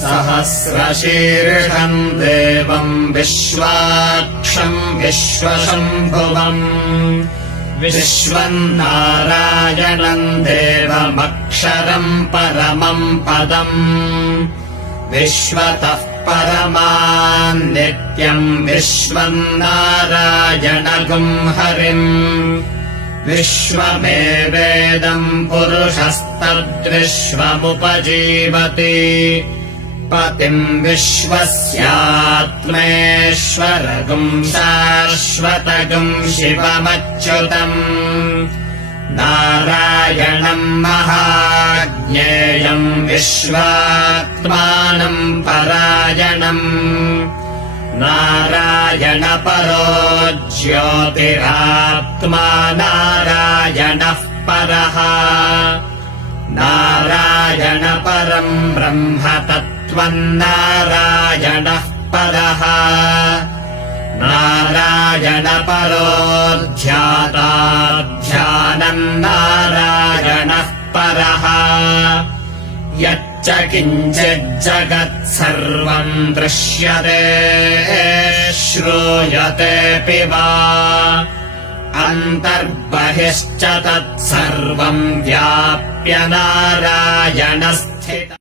सहस्रशीर्षम् देवम् विश्वाक्षम् विश्वशम्भुवम् विश्वम् नारायणम् देवमक्षरम् परमम् पदम् विश्वतः परमान् नित्यम् विश्वम् नारायणगुम् हरिम् विश्वमेवेदम् पुरुषस्तद्विश्वमुपजीवति पतिम् विश्वस्यात्मेश्वरगुम् शाश्वतगुम् शिवमच्युतम् नारायणम् महाज्ञेयम् विश्वात्मानम् परायणम् नारायणपरो ज्योतिरात्मा नारायणः परः नारायणपरम् ब्रह्म तत्त्वम् नारायणः परः नारायणपरो ध्याताध्यानम् नारायणः परः यच्च किञ्चिज्जगत्सर्वम् दृश्यते श्रूयतेऽपि वा अन्तर्बहिश्च तत्सर्वम् व्याप्य नारायणस्थितम्।